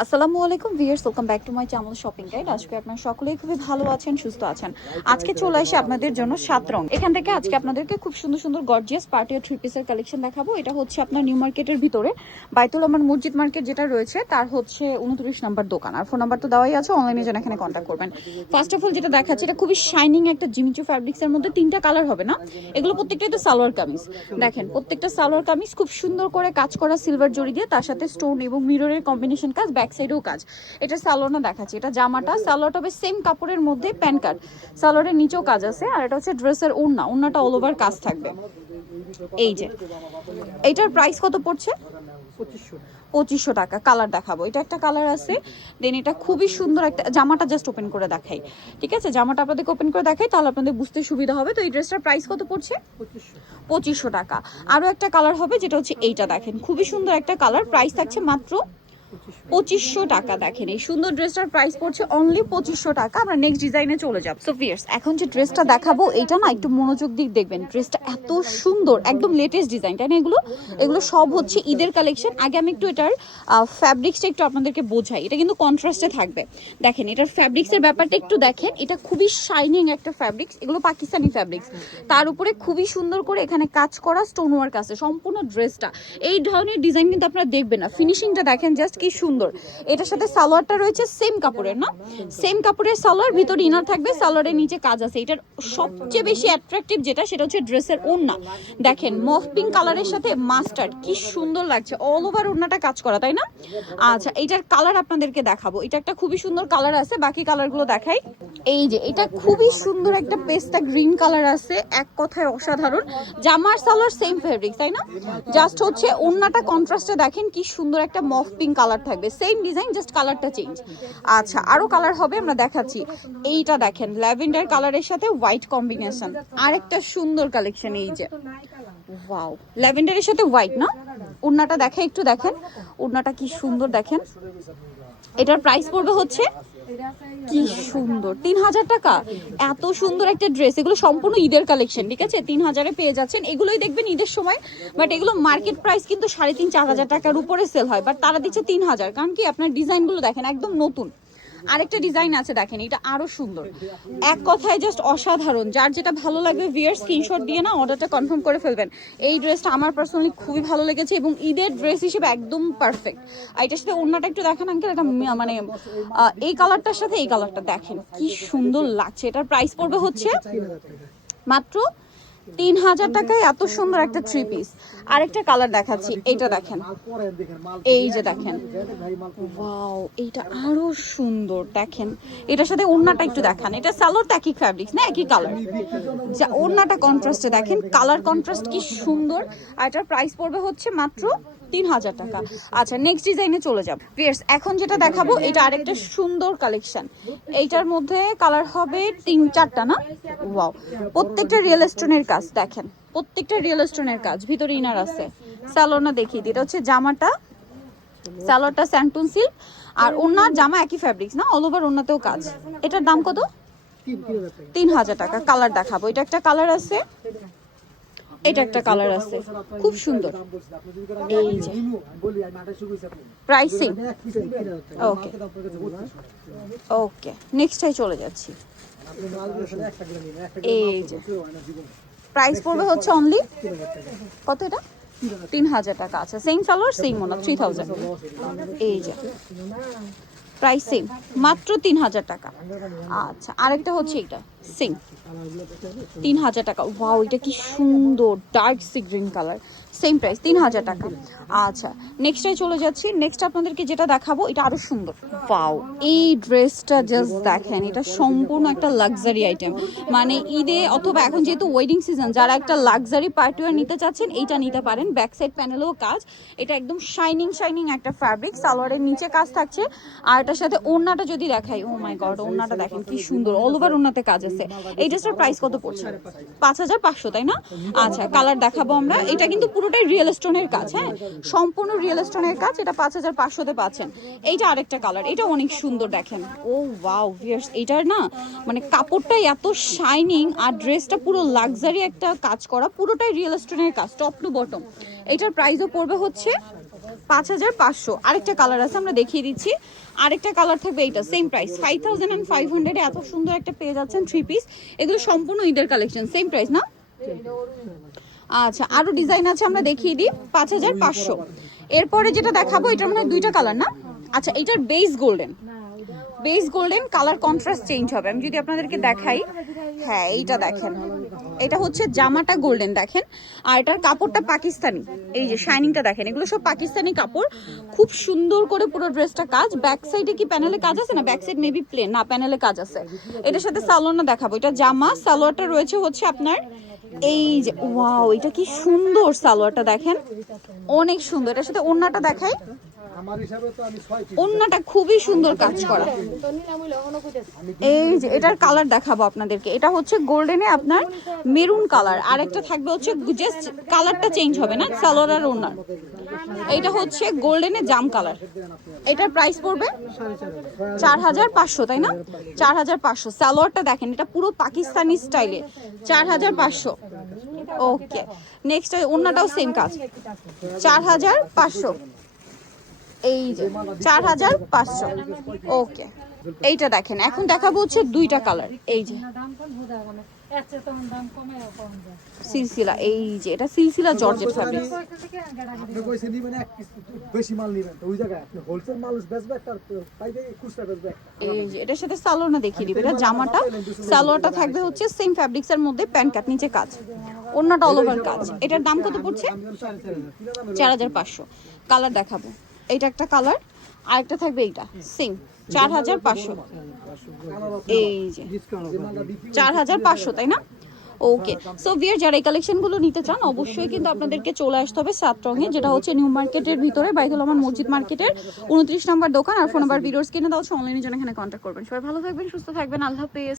আসসালামু আলাইকুম viewers welcome back to my channel shopping guide. আজকে আপনারা সকলেই খুবই ভালো আছেন, সুস্থ আছেন। আজকে চলে আসে আপনাদের জন্য সাত রং। এখান থেকে আজকে আপনাদেরকে খুব সুন্দর সুন্দর গর্জিয়াস পার্টি থ্রি পিসের কালেকশন দেখাবো। এটা হচ্ছে আপনার নিউ মার্কেটের ভিতরে, বাইতুল আমার মসজিদ মার্কেট যেটা রয়েছে, তার হচ্ছে উনত্রিশ নাম্বার দোকান। আর ফোন নাম্বার তো দেওয়াই আছে অনলাইনে যেন এখানে কন্ট্যাক্ট করবেন। ফার্স্ট অফ অল যেটা দেখাচ্ছে, এটা খুবই শাইনিং একটা জিমিচু ফ্যাব্রিক্সের মধ্যে তিনটা কালার হবে না? এগুলো প্রত্যেকটাই তো সালোয়ার কামিজ। দেখেন, প্রত্যেকটা সালোয়ার কামিজ খুব সুন্দর করে কাজ করা সিলভার জড়ি দিয়ে, তার সাথে স্টোন এবং মিররের কম্বিনেশন কাজ ব্যাক সাইডেও কাজ। এটা সালোয়ারটা দেখাচ্ছি। এটা জামাটা সালোয়ারটা হবে সেম কাপড়ের মধ্যে প্যান কার্ড সালোয়ারের নিচেও কাজ আছে। আর এটা হচ্ছে ড্রেসের ওড়না। ওড়নাটা অল ওভার কাজ থাকবে। এই যে। এইটার প্রাইস কত পড়ছে? পঁচিশশো। টাকা। কালার দেখাবো। এটা একটা কালার আছে। দেন এটা খুবই সুন্দর একটা জামাটা জাস্ট ওপেন করে দেখাই। ঠিক আছে? জামাটা আপনাদেরকে ওপেন করে দেখাই তাহলে আপনাদের বুঝতে সুবিধা হবে। তো এই ড্রেসটার প্রাইস কত পড়ছে? পঁচিশশো। টাকা। আরও একটা কালার হবে যেটা হচ্ছে এইটা দেখেন। খুবই সুন্দর একটা কালার প্রাইস থাকছে মাত্র পঁচিশশো টাকা দেখেন। এই সুন্দর ড্রেসটার প্রাইস পড়ছে অনলি পঁচিশশো টাকা। আমরা নেক্সট ডিজাইনে চলে যাব। সো ফিয়ার্স এখন যে ড্রেসটা দেখাবো, এটা না একটু মনোযোগ দিক দেখবেন। ড্রেসটা এত সুন্দর, একদম লেটেস্ট ডিজাইন তাই না এগুলো? এগুলো সব হচ্ছে ঈদের কালেকশন আগে আমি একটু এটার ফ্যাব্রিক্সটা একটু আপনাদেরকে বোঝাই। এটা কিন্তু কন্ট্রাস্টে থাকবে। দেখেন, এটার ফ্যাব্রিক্সের ব্যাপারটা একটু দেখেন। এটা খুবই শাইনিং একটা ফ্যাব্রিক্স এগুলো পাকিস্তানি ফ্যাব্রিক্স তার উপরে খুবই সুন্দর করে এখানে কাজ করা স্টোন ওয়ার্ক আছে, সম্পূর্ণ ড্রেসটা। এই ধরনের ডিজাইন কিন্তু আপনারা দেখবেন না। ফিনিশিংটা দেখেন জাস্ট কি সুন্দর এটার সাথে সালোয়ারটা রয়েছে সেম কাপড়ের, না? সেম কাপড়ের সালোয়ার, ভিতরে ইনার থাকবে, সালোয়ারের নিচে কাজ আছে। এটার সবচেয়ে বেশি অ্যাট্রাকটিভ যেটা, সেটা হচ্ছে ড্রেসের ওড়না। দেখেন মফ পিঙ্ক কালারের সাথে মাস্টার্ড কি সুন্দর লাগছে। অল ওভার ওড়নাটা কাজ করা, তাই না? আচ্ছা এটার কালার আপনাদেরকে দেখাবো। এটা একটা খুবই সুন্দর কালার আছে, বাকি কালারগুলো দেখাই। এই যে, এটা খুবই সুন্দর একটা পেস্তা গ্রিন কালার আছে, এক কথায় অসাধারণ। জামার সালোয়ার সেম ফেব্রিক তাই না? জাস্ট হচ্ছে ওড়নাটা কন্ট্রাস্টে দেখেন, কি সুন্দর একটা মফ পিঙ্ক কালার থাকবে। সেম ডিজাইন জাস্ট কালারটা চেঞ্জ আচ্ছা আরও কালার হবে, আমরা দেখাচ্ছি। এইটা দেখেন, ল্যাভেন্ডার কালারের সাথে হোয়াইট কম্বিনেশন আরেকটা সুন্দর কালেকশন এই যে। ওয়াও ল্যাভেন্ডারের সাথে হোয়াইট না? ওড়নাটা দেখে, একটু দেখেন। ওড়নাটা কি সুন্দর দেখেন। এটার প্রাইস পড়বে হচ্ছে কি সুন্দর। তিন হাজার টাকা? এত সুন্দর একটা ড্রেস এগুলো সম্পূর্ণ ঈদের কালেকশন ঠিক আছে? তিন হাজারে পেয়ে যাচ্ছেন। এগুলোই দেখবেন ঈদের সময় বাট এগুলো মার্কেট প্রাইস কিন্তু সাড়ে তিন, চার হাজার টাকার উপরে সেল হয় বাট তারা দিচ্ছে তিন হাজার। কারণ কি? আপনার ডিজাইনগুলো দেখেন, একদম নতুন। আরেকটা ডিজাইন আছে দেখেন, এটা আরও সুন্দর। এক কথায় জাস্ট অসাধারণ। যার যেটা ভালো লাগবে ভিয়ার স্ক্রিনশট দিয়ে না অর্ডারটা কনফার্ম করে ফেলবেন। এই ড্রেসটা আমার পার্সোনালি খুবই ভালো লেগেছে এবং ঈদের ড্রেস হিসেবে একদম পারফেক্ট আর এটার সাথে অন্যটা একটু দেখেন আঙ্কেল এটা মানে এই কালারটার সাথে এই কালারটা দেখেন, কি সুন্দর লাগছে। এটার প্রাইস পড়বে হচ্ছে মাত্র তিন হাজার টাকায় এত সুন্দর একটা থ্রি পিস আরেকটা কালার দেখাচ্ছি এটা দেখেন। এই যে দেখেন। ওয়াও এইটা আরও সুন্দর, দেখেন। এটার সাথে ওড়নাটা একটু দেখান। এটা সালোর তো একই ফ্যাব্রিক্স না একই কালার যা, ওড়নাটা কন্ট্রাস্টে দেখেন কালার কন্ট্রাস্ট কি সুন্দর। আর এটার প্রাইস পড়বে হচ্ছে মাত্র তিন হাজার টাকা। আচ্ছা নেক্সট ডিজাইনে চলে যাব। ভিয়ার্স এখন যেটা দেখাবো, এটা আরেকটা সুন্দর কালেকশন এইটার মধ্যে কালার হবে তিন, চারটা, না? ওয়াও প্রত্যেকটা রিয়েল স্টোনের কাজ, দেখেন। প্রত্যেকটা রিয়েল স্টোনের কাজ, ভিতরে ইনার আছে। স্যালোনা দেখিয়ে দিই। এটা হচ্ছে জামাটা স্যালোয়ারটা স্যান্টুন সিল্ক আর ওনার জামা একই ফ্যাব্রিক্স না? অল ওভার ওনাতেও কাজ। এটার দাম কত? তিন হাজার টাকা কালার দেখাবো। এটা একটা কালার আছে এটা একটা কালার আছে। খুব সুন্দর। এই যে। প্রাইসিং ওকে ওকে নেক্সটটাই চলে যাচ্ছি। এই যে। প্রাইস পড়বে হচ্ছে অনলি কত এটা? তিন হাজার টাকা আছে। সেম সালোয়ার সেম মনে থ্রি থাউজেন্ড এই যে। প্রাইস সেম মাত্র তিন হাজার টাকা। আচ্ছা আরেকটা হচ্ছে এটা সেম তিন হাজার টাকা। ওয়াও এটা কি সুন্দর dark sea green colour same price তিন হাজার টাকা। আচ্ছা নেক্সটটাই চলে যাচ্ছি। নেক্সট আপনাদেরকে যেটা দেখাবো, এটা আরও সুন্দর। ওয়াও এই ড্রেসটা জাস্ট দেখেন, এটা সম্পূর্ণ একটা লাক্সারি আইটেম মানে ঈদে অথবা এখন যেহেতু ওয়েডিং সিজন যারা একটা লাক্সারি পার্টিওয়ার নিতে চাচ্ছেন, এইটা নিতে পারেন। ব্যাক সাইড প্যানেলেও কাজ। এটা একদম শাইনিং শাইনিং একটা ফ্যাব্রিক সালোয়ারের নিচে কাজ থাকছে। আর এটার সাথে ওড়নাটা যদি দেখাই ও মাই গড ওড়নাটা দেখেন, কি সুন্দর। অল ওভার ওড়নাতে কাজ আছে। এই ড্রেসটার প্রাইস কত পড়ছে? পাঁচ হাজার পাঁচশো তাই না? আচ্ছা কালার দেখাবো আমরা। এটা কিন্তু পুরোটাই রিয়েল স্টোনের কাজ হ্যাঁ? সম্পূর্ণ রিয়েল স্টোনের কাজ এটা পাঁচ হাজার পাঁচশোতে পাচ্ছেন। এইটা আরেকটা কালার এটা অনেক সুন্দর দেখেন। ও ওয়াও ভিয়ার্স এটার না মানে কাপড়টাই এত শাইনিং আর ড্রেসটা পুরো লাক্সারি একটা কাজ করা পুরোটাই রিয়েল স্টোনের কাজ টপ টু বটম এটার প্রাইসও পড়বে হচ্ছে পাঁচ হাজার পাঁচশো। আরেকটা কালার আছে আমরা দেখিয়ে দিচ্ছি। আরেকটা কালার থাকবে এইটা same price five thousand and five hundred এত সুন্দর একটা পেয়ে যাচ্ছেন থ্রি পিস এগুলো সম্পূর্ণ ঈদের কালেকশন সেম প্রাইস না? আচ্ছা আরও ডিজাইন আছে, আমরা দেখিয়ে দিই। পাঁচ হাজার পাঁচশো। এরপরে যেটা দেখাবো, এটার মানে দুইটা কালার না? আচ্ছা এটার base golden base golden colour contrast change হবে। আমি যদি আপনাদেরকে দেখাই হ্যাঁ এইটা দেখেন। এটা হচ্ছে জামাটা গোল্ডেন দেখেন। আর এটার কাপড়টা পাকিস্তানি। এই যে শাইনিংটা দেখেন, এগুলো সব পাকিস্তানি কাপড়। খুব সুন্দর করে পুরো ড্রেসটা কাজ। ব্যাক সাইডে কি প্যানেলে কাজ আছে না? ব্যাক সাইড মেবি প্লেন না প্যানেলে কাজ আছে। এটার সাথে সালোয়ারটা দেখাবো। এটা জামা, সালোয়ারটা রয়েছে হচ্ছে আপনার এই যে ওয়াও এটা কি সুন্দর সালোয়ারটা দেখেন। অনেক সুন্দর। এটার সাথে ওড়নাটা দেখাই। ওড়নাটা খুবই সুন্দর কাজ করা। এই যে এটার কালার দেখাবো আপনাদেরকে। এটা হচ্ছে গোল্ডেনে আপনার মেরুন কালার আর একটা থাকবে হচ্ছে জাস্ট কালারটা চেঞ্জ হবে না, সালোয়ার আর ওড়নার। এইটা হচ্ছে গোল্ডেনে জাম কালার এটার প্রাইস পড়বে চার হাজার পাঁচশো, তাই না? চার হাজার পাঁচশো। সালোয়ারটা দেখেন, এটা পুরো পাকিস্তানি স্টাইলে চার হাজার পাঁচশো। ওকে নেক্সট ওড়নাটাও সেম কাজ। চার হাজার পাঁচশো। এই যে চার হাজার পাঁচশো। ওকে এইটা দেখেন এখন দেখাবো হচ্ছে দুইটা কালার। এই যে সিলসিলা এই যে এটা সিলসিলা জর্জেট ফ্যাব্রিক আপনি কইছে নিবেন এক বেশি মাল নিবেন। তো ওই জায়গায় আপনি হোলসেল মাল বেচবে একটা পাইবে খুচরা বেচবে এই যে এটার সাথে সালোয়ারটা দেখিয়ে দিবে এটা জামাটা সালোয়ারটা থাকবে হচ্ছে সেম ফ্যাব্রিক্স এর মধ্যে প্যান্ট কাট নিচে কাজ। অন্যটা অল ওভার কাজ। এটার দাম কত পড়ছে? চার হাজার পাঁচশো। কালার দেখাবো। এইটা একটা কালার আর একটা থাকবে এইটা সেম চার হাজার পাঁচশো। এই যে, চার হাজার পাঁচশো, তাই না? ওকে সো ভিয়ার যারা এই কালেকশনগুলো নিতে চান, অবশ্যই কিন্তু আপনাদেরকে চলে আসতে হবে সাত রঙে, যেটা হচ্ছে নিউ মার্কেটের ভিতরে বাইকুল রহমান মসজিদ মার্কেটের উনত্রিশ নম্বর দোকান, আর ফোন নাম্বার ভিডিওস কিনে দাও অনলাইনের জন্য এখানে কন্ট্যাক্ট করবেন। সবাই ভালো থাকবেন, সুস্থ থাকবেন, আল্লাহ হাফেজ।